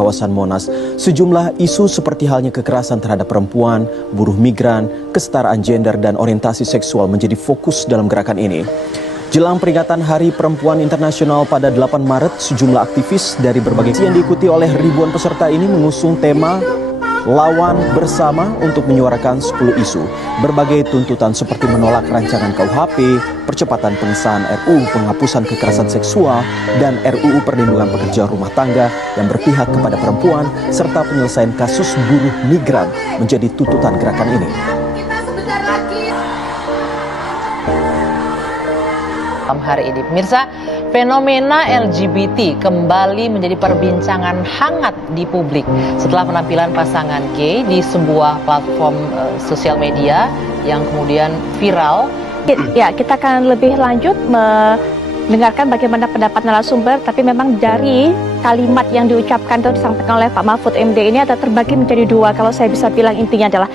kawasan Monas. Sejumlah isu seperti halnya kekerasan terhadap perempuan, buruh migran, kesetaraan gender, dan orientasi seksual menjadi fokus dalam gerakan ini. Jelang peringatan Hari Perempuan Internasional pada 8 Maret, sejumlah aktivis dari berbagai yang diikuti oleh ribuan peserta ini mengusung tema Lawan Bersama untuk menyuarakan 10 isu. Berbagai tuntutan seperti menolak rancangan KUHP, percepatan pengesahan RUU penghapusan kekerasan seksual, dan RUU perlindungan pekerja rumah tangga yang berpihak kepada perempuan, serta penyelesaian kasus buruh migran menjadi tuntutan gerakan ini. Hari ini, pemirsa, fenomena LGBT kembali menjadi perbincangan hangat di publik setelah penampilan pasangan gay di sebuah platform sosial media yang kemudian viral. Ya, kita akan lebih lanjut mendengarkan bagaimana pendapat narasumber, tapi memang dari kalimat yang diucapkan atau disampaikan oleh Pak Mahfud MD ini ada terbagi menjadi dua. Kalau saya bisa bilang intinya adalah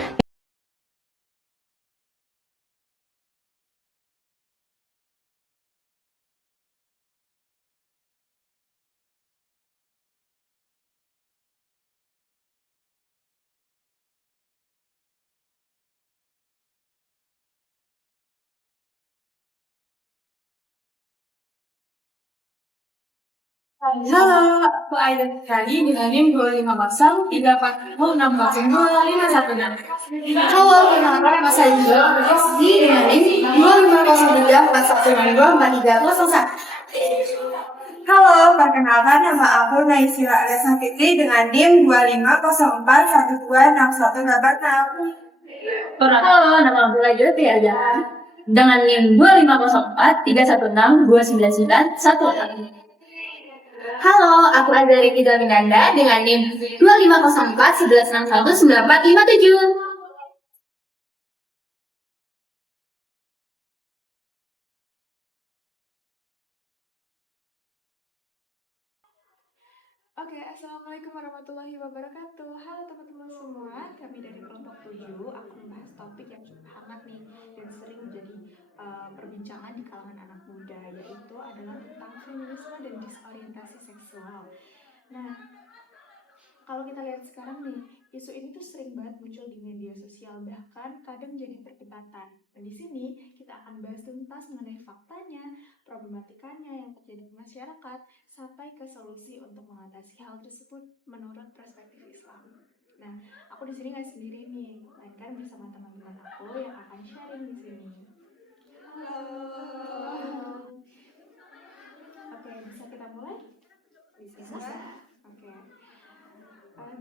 Halo, aku Aida Fikri dengan NIM 25034060251. Halo, perkenalkan nama saya juga Rizky dengan NIM 25034124301. Halo, perkenalkan nama aku Naisila Alesa Fitri dengan NIM 25041261186. Halo, nama aku Lajoti Aja dengan NIM 25043162991. Halo, aku Andrea Riki Daminanda dengan NIM 250411619457. Oke, Assalamualaikum warahmatullahi wabarakatuh. Halo teman-teman semua, kami dari kelompok 7 akan membahas topik yang cukup hangat nih dan sering menjadi perbincangan di kalangan anak muda, yaitu adalah tentang feminisme dan disorientasi seksual. Nah, kalau kita lihat sekarang nih, isu ini tuh sering banget muncul di media sosial, bahkan kadang jadi perdebatan. Nah, di sini kita akan bahas tuntas mengenai faktanya, problematikanya yang terjadi di masyarakat, sampai ke solusi untuk mengatasi hal tersebut menurut perspektif Islam. Nah, aku di sini nggak sendiri nih, melainkan bersama teman-teman aku yang akan sharing di sini. Halo. Oke, bisa kita mulai? Bisa. Oke.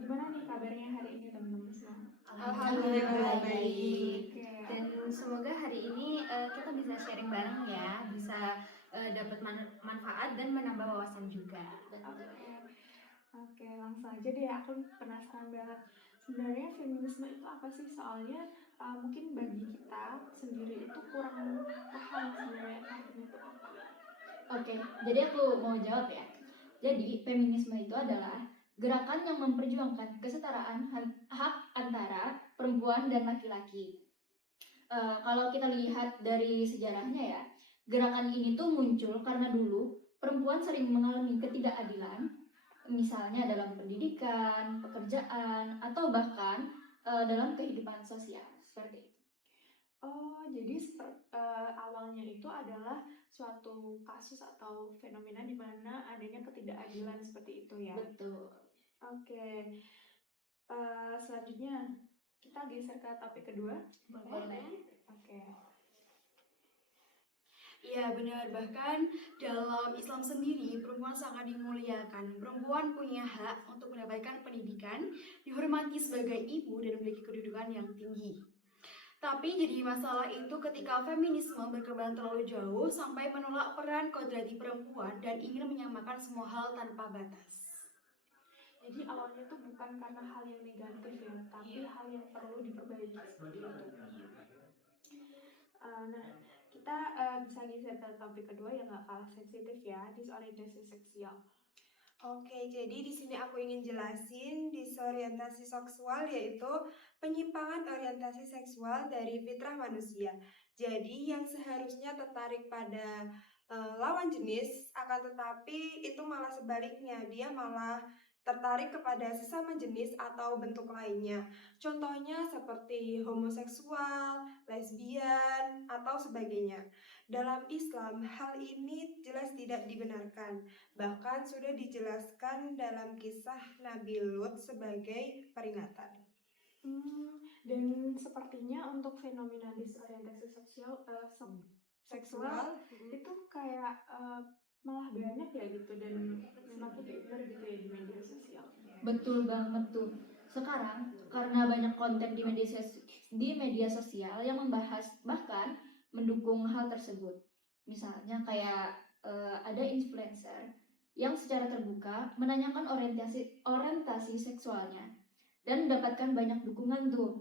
Gimana nih kabarnya hari ini teman-teman semua? Alhamdulillah baik. Oke. Dan semoga hari ini kita bisa sharing bareng ya, bisa dapat manfaat dan menambah wawasan juga. Oke, langsung aja deh. Aku penasaran banget. Sebenarnya feminisme itu apa sih? Soalnya mungkin bagi kita sendiri itu kurang paham sebenarnya artinya itu apa. Oke, jadi aku mau jawab ya. Jadi, feminisme itu adalah gerakan yang memperjuangkan kesetaraan hak antara perempuan dan laki-laki. Kalau kita lihat dari sejarahnya ya, gerakan ini tuh muncul karena dulu perempuan sering mengalami ketidakadilan, misalnya dalam pendidikan, pekerjaan, atau bahkan dalam kehidupan sosial, seperti itu. Oh, jadi awalnya itu adalah suatu kasus atau fenomena di mana adanya ketidakadilan seperti itu ya? Betul. Oke. Selanjutnya kita geser ke topik kedua. Boleh. Oke. Iya benar, bahkan dalam Islam sendiri perempuan sangat dimuliakan. Perempuan punya hak untuk mendapatkan pendidikan, dihormati sebagai ibu dan memiliki kedudukan yang tinggi. Tapi jadi masalah itu ketika feminisme berkembang terlalu jauh sampai menolak peran kodrati perempuan dan ingin menyamakan semua hal tanpa batas. Jadi awalnya tuh bukan karena hal yang negatif ya, tapi hal yang perlu diperbaiki seperti itu. Nah, kita bisa geser ke topik kedua yang gak kalah sensitif ya, disorientasi seksual. Oke, jadi di sini aku ingin jelasin disorientasi seksual yaitu penyimpangan orientasi seksual dari fitrah manusia. Jadi yang seharusnya tertarik pada lawan jenis, akan tetapi itu malah sebaliknya, dia malah tertarik kepada sesama jenis atau bentuk lainnya. Contohnya seperti homoseksual, lesbian, atau sebagainya. Dalam Islam, hal ini jelas tidak dibenarkan. Bahkan sudah dijelaskan dalam kisah Nabi Lut sebagai peringatan. Dan sepertinya untuk fenomena disorientasi seksual itu kayak malah banyak ya gitu dan semakin populer gitu ya di media sosial. Betul banget tuh. Sekarang karena banyak konten di media sosial yang membahas bahkan mendukung hal tersebut. Misalnya kayak ada influencer yang secara terbuka menanyakan orientasi seksualnya dan mendapatkan banyak dukungan tuh.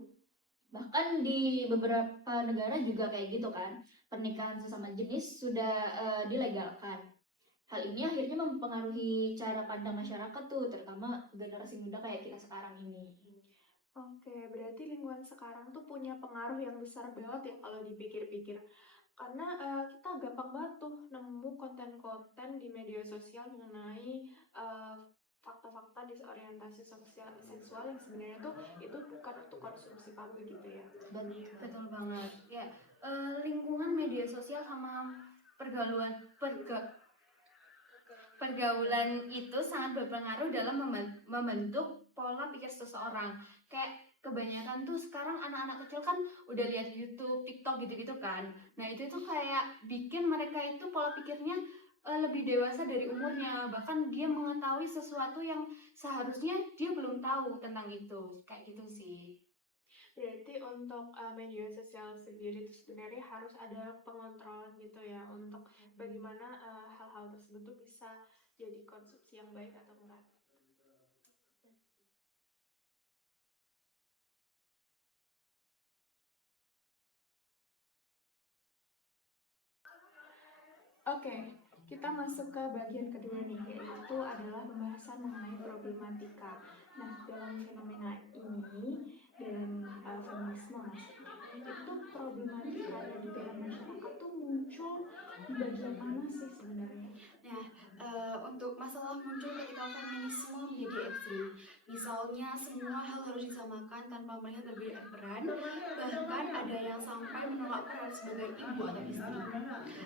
Bahkan di beberapa negara juga kayak gitu kan, pernikahan sesama jenis sudah dilegalkan. Hal ini akhirnya mempengaruhi cara pandang masyarakat tuh, terutama generasi muda kayak kita sekarang ini. Oke, berarti lingkungan sekarang tuh punya pengaruh yang besar banget ya kalau dipikir-pikir. Karena kita gampang banget tuh nemu konten-konten di media sosial mengenai fakta-fakta disorientasi seksual yang sebenarnya tuh itu bukan untuk konsumsi publik gitu ya. Betul banget. Ya, lingkungan media sosial sama pergaulan itu sangat berpengaruh dalam membentuk pola pikir seseorang. Kayak kebanyakan tuh sekarang anak-anak kecil kan udah lihat YouTube, TikTok gitu-gitu kan. Nah itu tuh kayak bikin mereka itu pola pikirnya lebih dewasa dari umurnya. Bahkan dia mengetahui sesuatu yang seharusnya dia belum tahu tentang itu. Kayak gitu sih. Berarti untuk media sosial sendiri itu sebenarnya harus ada pengontrolan gitu ya untuk bagaimana hal-hal tersebut tuh bisa jadi konsumsi yang baik atau enggak. Oke, kita masuk ke bagian kedua nih, yaitu adalah pembahasan mengenai problematika. Nah, dalam fenomena ini, dalam feminisme maksudnya, itu problematika yang di dalam masyarakat tuh muncul di bagian mana sih sebenarnya? Nah, untuk masalah muncul ketika feminisme menjadi ekstrim, misalnya semua hal harus disamakan tanpa melihat perbedaan peran, bahkan ada yang sampai menolak peran sebagai ibu atau istri.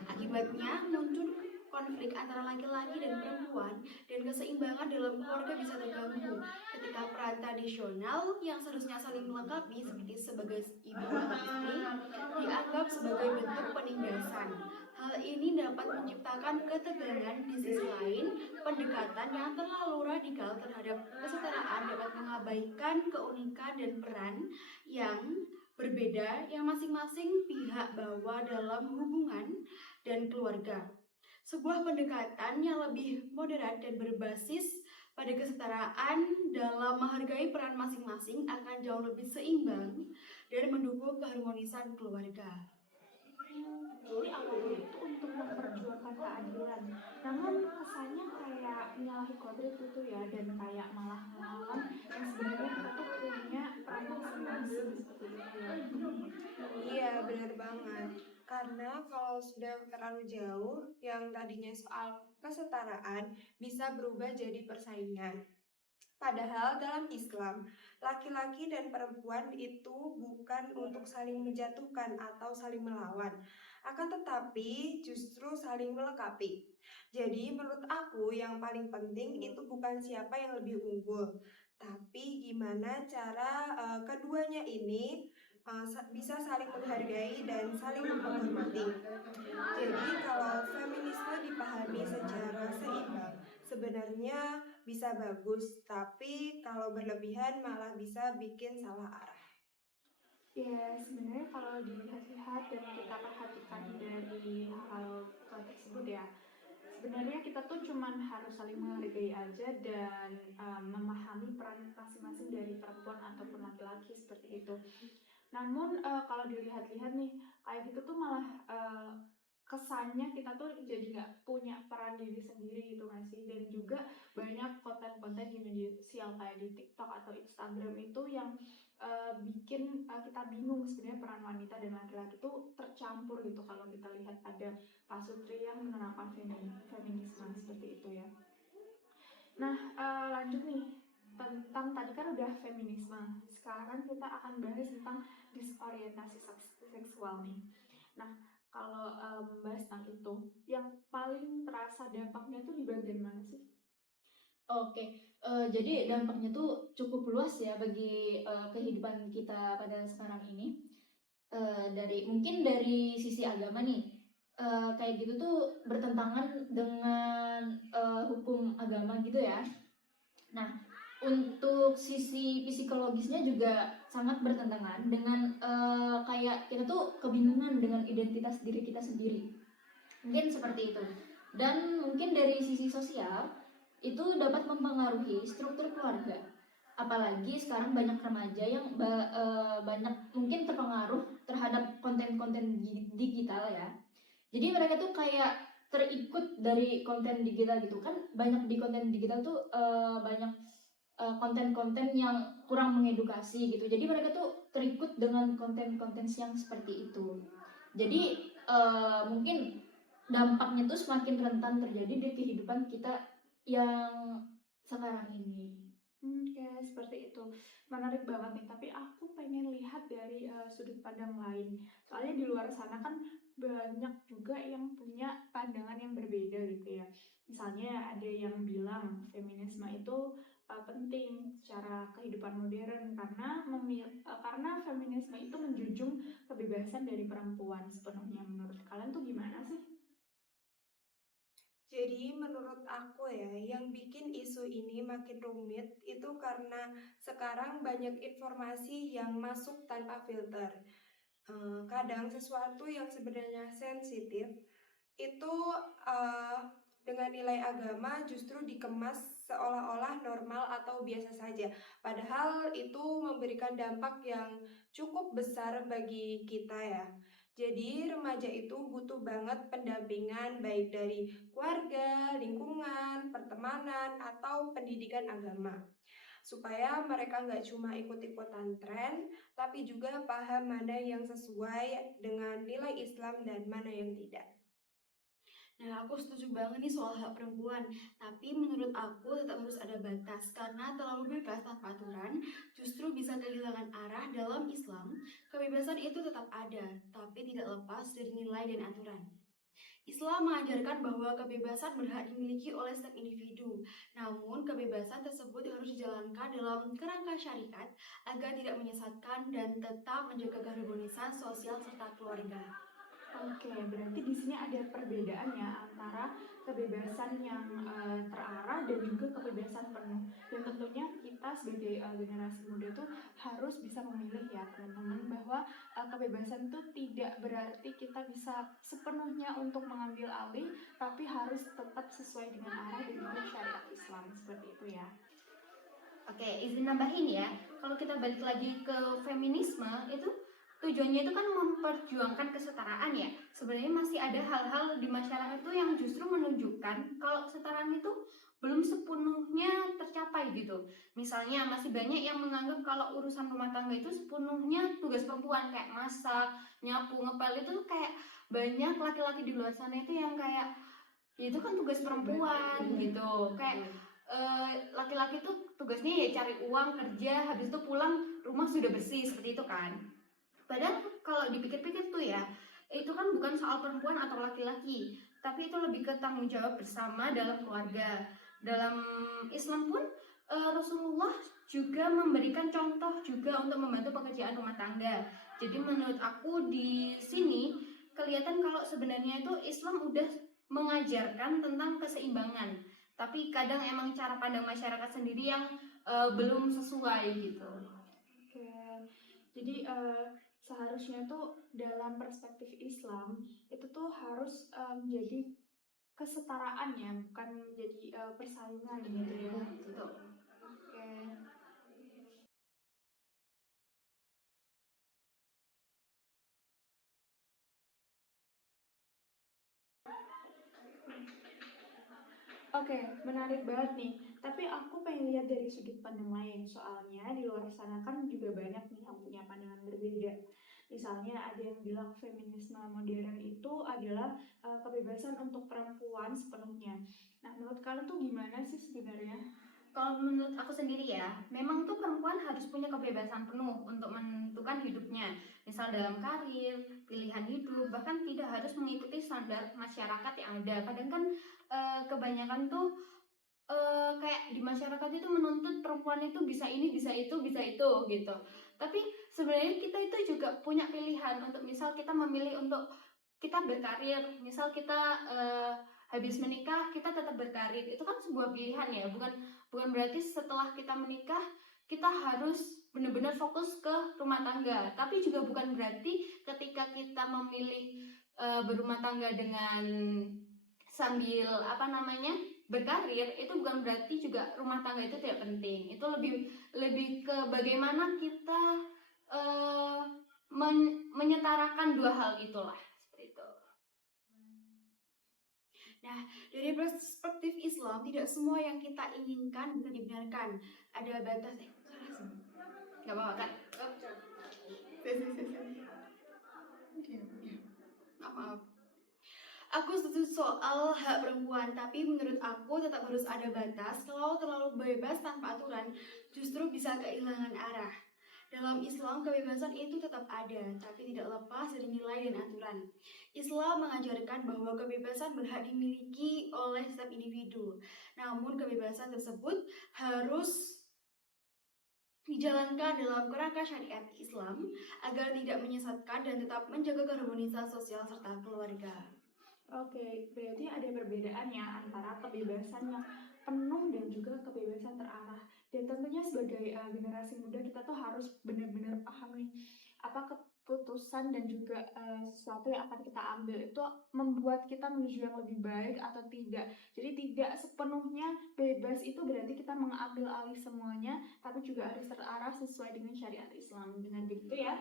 Akibatnya muncul konflik antara laki-laki dan perempuan dan keseimbangan dalam keluarga bisa terganggu ketika peran tradisional yang seharusnya saling melengkapi seperti sebagai ibu atau istri dianggap sebagai bentuk penindasan. Hal ini dapat menciptakan ketegangan. Di sisi lain, pendekatan yang terlalu radikal terhadap kesetaraan dapat mengabaikan keunikan dan peran yang berbeda yang masing-masing pihak bawa dalam hubungan dan keluarga. Sebuah pendekatan yang lebih moderat dan berbasis pada kesetaraan dalam menghargai peran masing-masing akan jauh lebih seimbang dan mendukung keharmonisan keluarga. Jadi awalnya itu untuk memperjuangkan keadilan, namun kesannya kayak menyalahi kodrat itu ya, dan kayak malah melawan yang sebenarnya kita tuh punya peran masing-masing seperti itu ya. Iya, benar banget. Karena kalau sudah terlalu jauh, yang tadinya soal kesetaraan bisa berubah jadi persaingan. Padahal dalam Islam, laki-laki dan perempuan itu bukan untuk saling menjatuhkan atau saling melawan, akan tetapi justru saling melengkapi. Jadi menurut aku yang paling penting itu bukan siapa yang lebih unggul, tapi gimana cara keduanya ini bisa saling menghargai dan saling menghormati. Jadi kalau feminisme dipahami secara seimbang, sebenarnya bisa bagus, tapi kalau berlebihan malah bisa bikin salah arah. Ya, sebenarnya kalau dilihat-lihat dan kita perhatikan dari hal tersebut ya, sebenarnya kita tuh cuman harus saling menghargai aja dan memahami peran masing-masing dari perempuan ataupun laki-laki seperti itu. Namun kalau dilihat-lihat nih, kayak gitu tuh malah kesannya kita tuh jadi nggak punya peran diri sendiri gitu nggak sih, dan juga banyak konten-konten di media sosial kayak di TikTok atau Instagram itu yang bikin kita bingung sebenarnya peran wanita dan laki-laki itu tercampur gitu kalau kita lihat ada Pak Sutri yang menerapkan feminisme seperti itu ya. Nah, lanjut nih tentang tadi kan udah feminisme. Sekarang kita akan bahas tentang disorientasi seksual nih. Nah, kalau membahas tentang itu, yang paling terasa dampaknya tuh di bagian mana sih? Oke, jadi dampaknya tuh cukup luas ya bagi kehidupan kita pada sekarang ini. Mungkin dari sisi agama nih, kayak gitu tuh bertentangan dengan hukum agama gitu ya. Nah, untuk sisi psikologisnya juga sangat bertentangan dengan kayak kita tuh kebingungan dengan identitas diri kita sendiri. Mungkin seperti itu. Dan mungkin dari sisi sosial itu dapat mempengaruhi struktur keluarga. Apalagi sekarang banyak remaja yang banyak mungkin terpengaruh terhadap konten-konten digital ya. Jadi mereka tuh kayak terikut dari konten digital gitu kan. Banyak di konten digital tuh banyak konten-konten yang kurang mengedukasi gitu. Jadi mereka tuh terikut dengan konten-konten yang seperti itu. Jadi mungkin dampaknya tuh semakin rentan terjadi di kehidupan kita yang sekarang ini. Ya, seperti itu. Menarik banget nih, tapi aku pengen lihat dari sudut pandang lain. Soalnya di luar sana kan banyak juga yang punya pandangan yang berbeda gitu ya. Misalnya ada yang bilang feminisme itu penting secara kehidupan modern karena feminisme itu menjunjung kebebasan dari perempuan sepenuhnya. Menurut kalian tuh gimana sih? Jadi menurut aku ya, yang bikin isu ini makin rumit itu karena sekarang banyak informasi yang masuk tanpa filter. Kadang sesuatu yang sebenarnya sensitif itu eh, dengan nilai agama justru dikemas seolah-olah normal atau biasa saja. Padahal itu memberikan dampak yang cukup besar bagi kita ya. Jadi remaja itu butuh banget pendampingan baik dari keluarga, lingkungan, pertemanan, atau pendidikan agama. Supaya mereka nggak cuma ikut-ikutan tren, tapi juga paham mana yang sesuai dengan nilai Islam dan mana yang tidak. Nah, aku setuju banget nih soal hak perempuan. Tapi menurut aku tetap harus ada batas. Karena terlalu bebas tanpa aturan justru bisa kehilangan arah. Dalam Islam, kebebasan itu tetap ada, tapi tidak lepas dari nilai dan aturan. Islam mengajarkan bahwa kebebasan berhak dimiliki oleh setiap individu. Namun, kebebasan tersebut harus dijalankan dalam kerangka syariat agar tidak menyesatkan dan tetap menjaga keharmonisan sosial serta keluarga. Oke, berarti di sini ada perbedaan ya antara kebebasan yang terarah dan juga kebebasan penuh. Dan tentunya kita sebagai generasi muda tuh harus bisa memilih ya teman-teman bahwa kebebasan itu tidak berarti kita bisa sepenuhnya untuk mengambil alih, tapi harus tetap sesuai dengan arah dan juga syariat Islam seperti itu ya. Oke, izin nambahin ya. Kalau kita balik lagi ke feminisme itu tujuannya itu kan memperjuangkan kesetaraan ya. Sebenarnya masih ada hal-hal di masyarakat itu yang justru menunjukkan kalau kesetaraan itu belum sepenuhnya tercapai gitu. Misalnya masih banyak yang menganggap kalau urusan rumah tangga itu sepenuhnya tugas perempuan, kayak masak, nyapu, ngepel itu kayak banyak laki-laki di luar sana itu yang kayak ya itu kan tugas perempuan gitu. Kayak laki-laki tuh tugasnya ya cari uang, kerja, habis itu pulang rumah sudah bersih, seperti itu kan. Padahal kalau dipikir-pikir tuh ya, itu kan bukan soal perempuan atau laki-laki, tapi itu lebih ke tanggung jawab bersama dalam keluarga. Dalam Islam pun Rasulullah juga memberikan contoh juga untuk membantu pekerjaan rumah tangga. Jadi menurut aku di sini kelihatan kalau sebenarnya itu Islam udah mengajarkan tentang keseimbangan. Tapi kadang emang cara pandang masyarakat sendiri yang belum sesuai gitu. Oke, jadi seharusnya tuh dalam perspektif Islam itu tuh harus menjadi kesetaraan ya, bukan menjadi persaingan gitu ya. Gitu. Oke. Oke, menarik banget nih. Tapi aku pengen lihat dari sudut pandang lain. Soalnya di luar sana kan juga banyak nih yang punya pandangan berbeda. Misalnya ada yang bilang feminisme modern itu adalah kebebasan untuk perempuan sepenuhnya. Nah, menurut kalian tuh gimana sih sebenarnya? Kalau menurut aku sendiri ya, memang tuh perempuan harus punya kebebasan penuh untuk menentukan hidupnya. Misal dalam karir, pilihan hidup, bahkan tidak harus mengikuti standar masyarakat yang ada. Kadang kan kebanyakan tuh kayak di masyarakat itu menuntut perempuan itu bisa ini, bisa itu gitu. Tapi sebenarnya kita itu juga punya pilihan untuk misal kita memilih untuk kita berkarir, misal kita habis menikah kita tetap berkarir, itu kan sebuah pilihan ya, bukan berarti setelah kita menikah kita harus benar-benar fokus ke rumah tangga. Tapi juga bukan berarti ketika kita memilih berumah tangga dengan sambil berkarir, itu bukan berarti juga rumah tangga itu tidak penting. Itu lebih ke bagaimana kita menyetarakan dua hal itulah, seperti itu. Nah, dari perspektif Islam, tidak semua yang kita inginkan bisa dibenarkan. Ada batasnya. Gak apa-apa kan? Maaf. Aku setuju soal hak perempuan, tapi menurut aku tetap harus ada batas. Kalau terlalu bebas tanpa aturan, justru bisa kehilangan arah. Dalam Islam, kebebasan itu tetap ada, tapi tidak lepas dari nilai dan aturan. Islam mengajarkan bahwa kebebasan berhak dimiliki oleh setiap individu. Namun, kebebasan tersebut harus dijalankan dalam kerangka syariat Islam agar tidak menyesatkan dan tetap menjaga keharmonisan sosial serta keluarga. Oke, berarti ada perbedaan ya antara kebebasan yang penuh dan juga kebebasan terarah. Dan tentunya sebagai generasi muda kita tuh harus benar-benar paham nih apa keputusan dan juga sesuatu yang akan kita ambil itu membuat kita menuju yang lebih baik atau tidak. Jadi tidak sepenuhnya bebas itu berarti kita mengambil alih semuanya, tapi juga harus terarah sesuai dengan syariat Islam. Dengan begitu ya.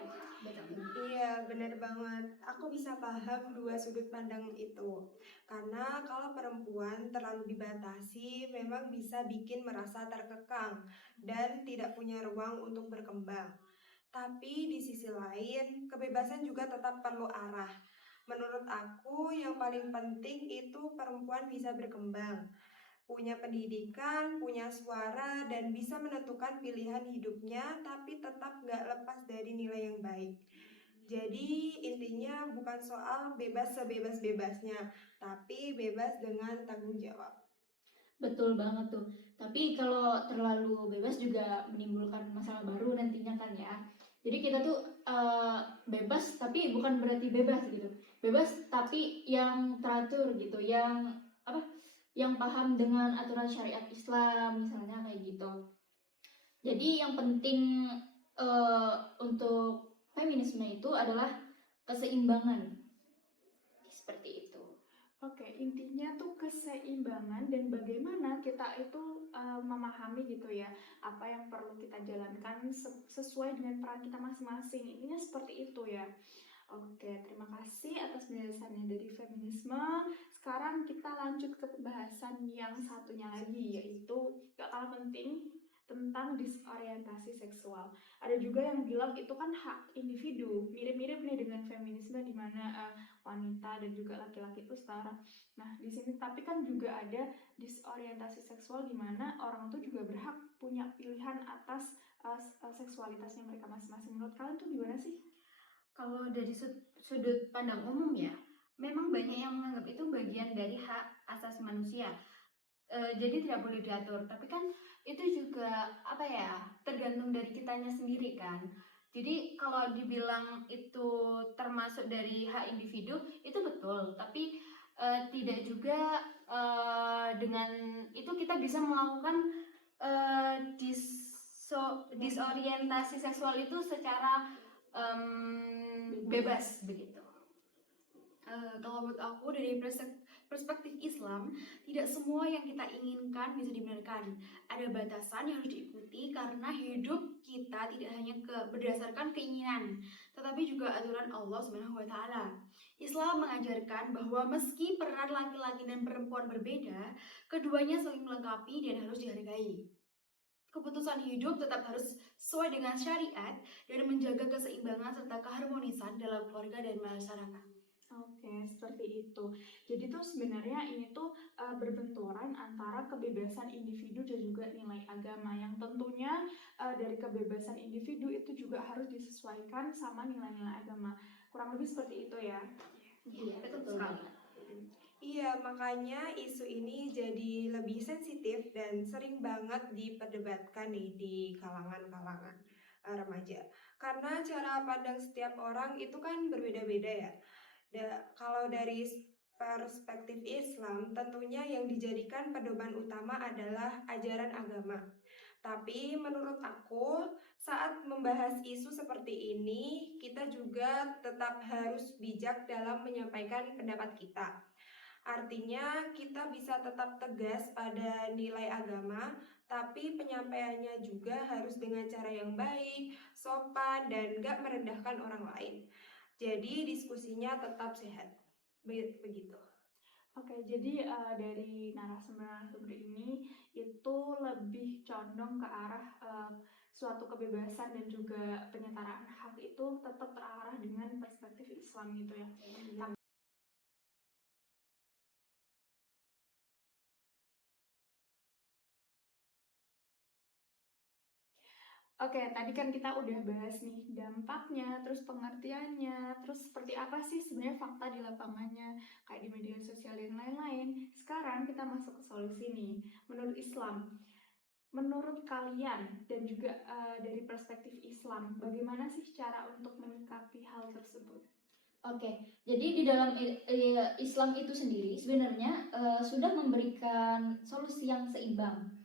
Iya, benar banget. Aku bisa paham dua sudut pandang itu. Karena kalau perempuan terlalu dibatasi, memang bisa bikin merasa terkekang dan tidak punya ruang untuk berkembang. Tapi di sisi lain, kebebasan juga tetap perlu arah. Menurut aku, yang paling penting itu perempuan bisa berkembang, punya pendidikan, punya suara, dan bisa menentukan pilihan hidupnya, tapi tetap nggak lepas dari nilai yang baik. Jadi intinya bukan soal bebas sebebas-bebasnya, tapi bebas dengan tanggung jawab. Betul banget tuh. Tapi kalau terlalu bebas juga menimbulkan masalah baru nantinya kan ya. Jadi kita tuh bebas tapi bukan berarti bebas gitu. Bebas tapi yang teratur gitu, yang paham dengan aturan syariat Islam misalnya kayak gitu. Jadi yang penting untuk feminisme itu adalah keseimbangan. Seperti itu. Oke, intinya tuh keseimbangan dan bagaimana kita itu memahami gitu ya apa yang perlu kita jalankan sesuai dengan peran kita masing-masing. Intinya seperti itu ya. Oke, terima kasih atas penjelasannya dari feminisme. Sekarang kita lanjut ke bahasan yang satunya lagi, yaitu gak kalah penting tentang disorientasi seksual. Ada juga yang bilang itu kan hak individu, mirip-mirip nih dengan feminisme di mana wanita dan juga laki-laki itu setara. Nah, di sini tapi kan juga ada disorientasi seksual di mana orang itu juga berhak punya pilihan atas seksualitasnya mereka masing-masing. Menurut kalian tuh gimana sih? Kalau dari sudut pandang umum ya, memang banyak yang menganggap itu bagian dari hak asasi manusia. Jadi tidak boleh diatur. Tapi kan itu juga tergantung dari kitanya sendiri kan. Jadi kalau dibilang itu termasuk dari hak individu itu betul. Tapi tidak juga dengan itu kita bisa melakukan disorientasi seksual itu secara bebas begitu. Kalau menurut aku dari perspektif Islam, tidak semua yang kita inginkan bisa dibenarkan. Ada batasan yang harus diikuti karena hidup kita tidak hanya berdasarkan keinginan, tetapi juga aturan Allah Subhanahu wa taala. Islam mengajarkan bahwa meski peran laki-laki dan perempuan berbeda, keduanya saling melengkapi dan harus dihargai. Keputusan hidup tetap harus sesuai dengan syariat dan menjaga keseimbangan serta keharmonisan dalam keluarga dan masyarakat. Oke, seperti itu. Jadi tuh sebenarnya ini tuh berbenturan antara kebebasan individu dan juga nilai agama yang tentunya dari kebebasan individu itu juga harus disesuaikan sama nilai-nilai agama. Kurang lebih seperti itu ya. Iya, betul sekali. Iya, makanya isu ini jadi lebih sensitif dan sering banget diperdebatkan nih di kalangan-kalangan remaja. Karena cara pandang setiap orang itu kan berbeda-beda ya. Kalau dari perspektif Islam, tentunya yang dijadikan pedoman utama adalah ajaran agama. Tapi menurut aku, saat membahas isu seperti ini, kita juga tetap harus bijak dalam menyampaikan pendapat kita. Artinya kita bisa tetap tegas pada nilai agama, tapi penyampaiannya juga harus dengan cara yang baik, sopan, dan gak merendahkan orang lain. Jadi diskusinya tetap sehat. Begitu. Oke, jadi dari narasumber-narasumber ini itu lebih condong ke arah suatu kebebasan dan juga penyetaraan hak itu tetap terarah dengan perspektif Islam gitu ya. Oke, tadi kan kita udah bahas nih dampaknya, terus pengertiannya, terus seperti apa sih sebenarnya fakta di lapangannya, kayak di media sosial dan lain-lain. Sekarang kita masuk ke solusi nih. Menurut Islam, menurut kalian dan juga dari perspektif Islam, bagaimana sih cara untuk menyikapi hal tersebut? Oke, jadi di dalam Islam itu sendiri sebenarnya sudah memberikan solusi yang seimbang.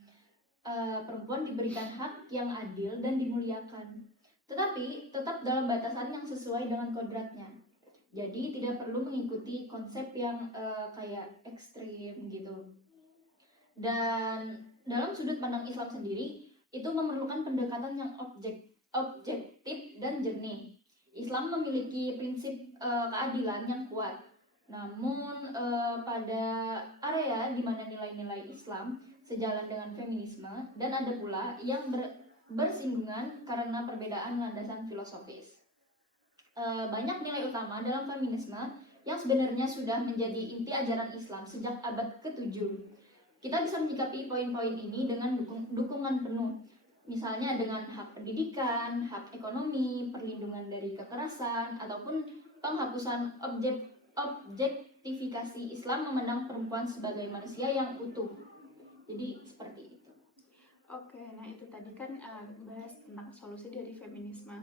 Perempuan diberikan hak yang adil dan dimuliakan, tetapi tetap dalam batasan yang sesuai dengan kodratnya. Jadi tidak perlu mengikuti konsep yang kayak ekstrim gitu. Dan dalam sudut pandang Islam sendiri itu memerlukan pendekatan yang objektif dan jernih. Islam memiliki prinsip keadilan yang kuat. Namun pada area di mana nilai-nilai Islam sejalan dengan feminisme, dan ada pula yang bersinggungan karena perbedaan landasan filosofis. Banyak nilai utama dalam feminisme yang sebenarnya sudah menjadi inti ajaran Islam sejak abad ke-7. Kita bisa menyikapi poin-poin ini dengan dukungan penuh, misalnya dengan hak pendidikan, hak ekonomi, perlindungan dari kekerasan, ataupun penghapusan objektifikasi. Islam memandang perempuan sebagai manusia yang utuh. Jadi seperti itu. Oke, nah itu tadi kan bahas tentang solusi dari feminisme.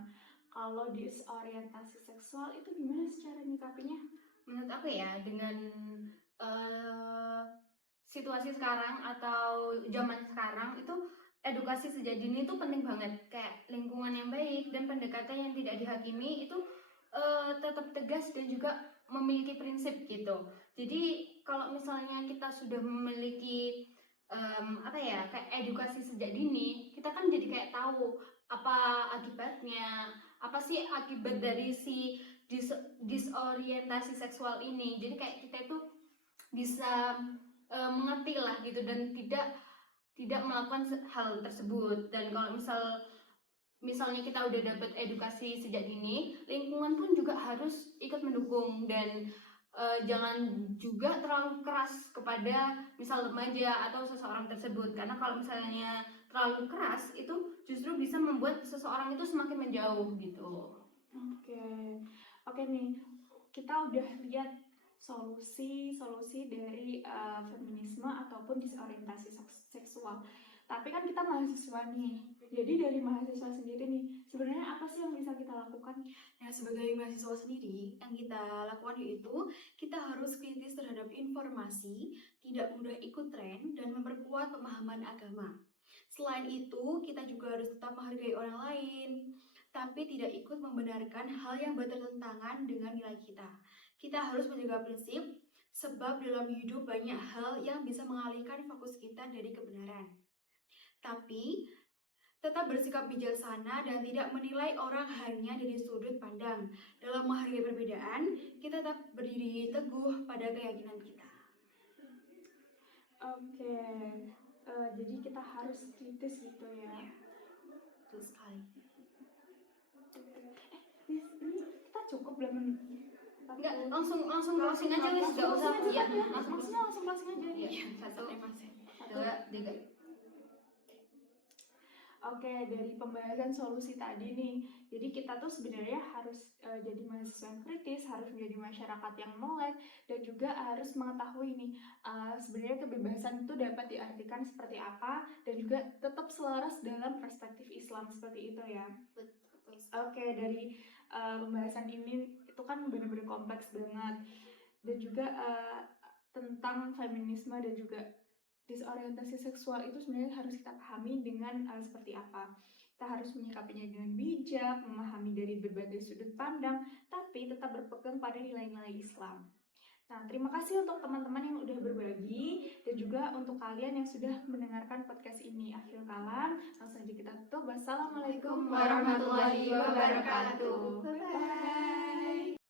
Kalau disorientasi seksual itu gimana sih cara nyikapinya? Menurut aku ya, dengan situasi sekarang atau zaman sekarang itu edukasi sejak dini itu penting banget. Kayak lingkungan yang baik dan pendekatan yang tidak dihakimi itu tetap tegas dan juga memiliki prinsip gitu. Jadi kalau misalnya kita sudah memiliki kayak edukasi sejak dini, kita kan jadi kayak tahu apa akibatnya, apa sih akibat dari si disorientasi seksual ini. Jadi kayak kita itu bisa mengerti lah gitu dan tidak melakukan hal tersebut. Dan kalau misalnya kita udah dapat edukasi sejak dini, lingkungan pun juga harus ikut mendukung dan jangan juga terlalu keras kepada misal remaja atau seseorang tersebut, karena kalau misalnya terlalu keras itu justru bisa membuat seseorang itu semakin menjauh gitu. Oke nih, kita udah lihat solusi dari feminisme ataupun disorientasi seksual. Tapi kan kita mahasiswa nih, jadi dari mahasiswa sendiri nih, sebenarnya apa sih yang bisa kita lakukan? Nah, sebagai mahasiswa sendiri, yang kita lakukan yaitu kita harus kritis terhadap informasi, tidak mudah ikut tren, dan memperkuat pemahaman agama. Selain itu, kita juga harus tetap menghargai orang lain, tapi tidak ikut membenarkan hal yang bertentangan dengan nilai kita. Kita harus menjaga prinsip, sebab dalam hidup banyak hal yang bisa mengalihkan fokus kita dari kebenaran. Tapi tetap bersikap bijaksana dan tidak menilai orang hanya dari sudut pandang. Dalam menghargai perbedaan, kita tetap berdiri teguh pada keyakinan kita. Oke, jadi kita harus kritis gitu ya. Betul sekali. Ini kita cukup belum? Enggak, langsung closing aja wis, enggak usah. Iya, langsung closing aja. Iya, 1, 2, 3. Oke, dari pembahasan solusi tadi nih, jadi kita tuh sebenarnya harus jadi mahasiswa yang kritis, harus menjadi masyarakat yang melek, dan juga harus mengetahui nih sebenarnya kebebasan itu dapat diartikan seperti apa, dan juga tetap selaras dalam perspektif Islam seperti itu ya. Betul. Oke, dari pembahasan ini itu kan benar-benar kompleks banget, dan juga tentang feminisme dan juga disorientasi seksual itu sebenarnya harus kita pahami dengan seperti apa. Kita harus menyikapinya dengan bijak, memahami dari berbagai sudut pandang, tapi tetap berpegang pada nilai-nilai Islam. Nah, terima kasih untuk teman-teman yang udah berbagi dan juga untuk kalian yang sudah mendengarkan podcast ini. Akhir kalam, langsung aja kita tutup. Wassalamualaikum warahmatullahi wabarakatuh. Bye-bye.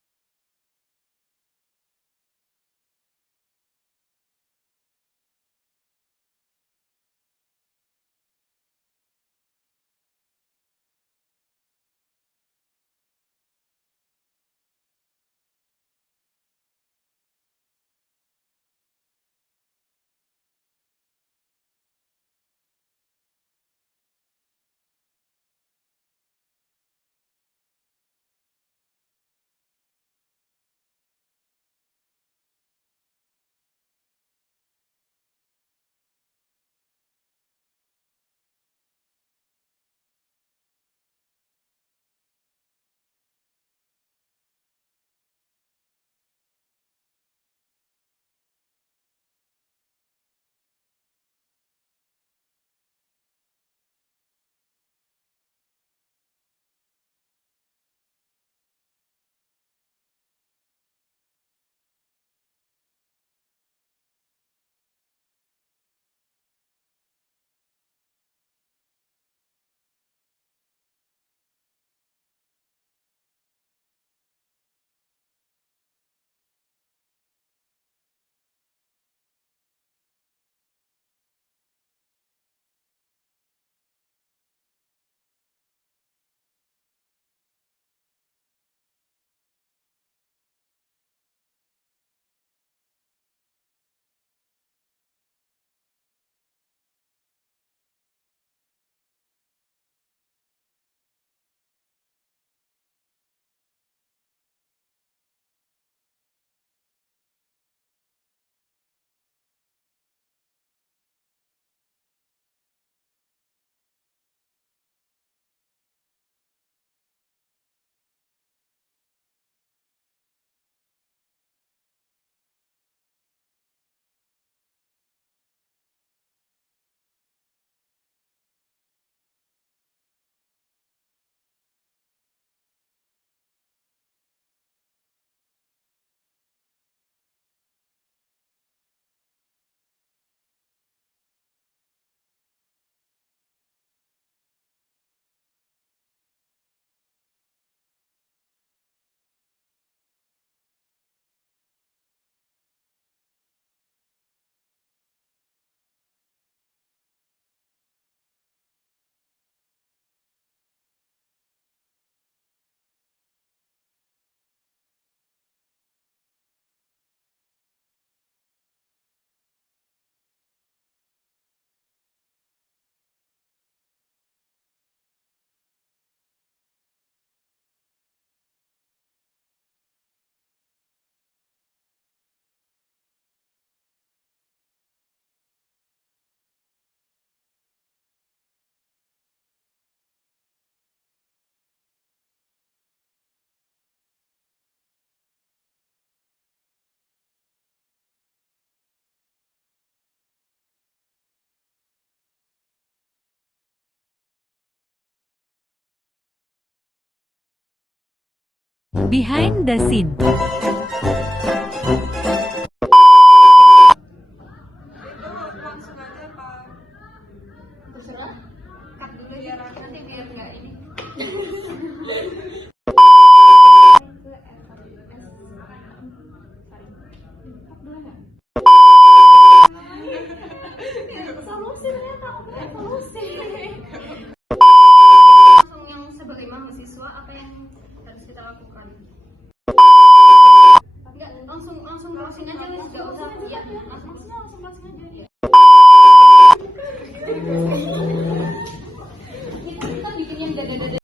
Behind the scene. Itu langsung aja Pak. Terserah. Cut dulu ya nanti biar nggak ini. Solusi ternyata, solusi. Langsung yang sebagai mahasiswa apa yang harus kita lakukan? Enggak, langsung closing aja guys, enggak usah. Ya, langsung closing aja ya.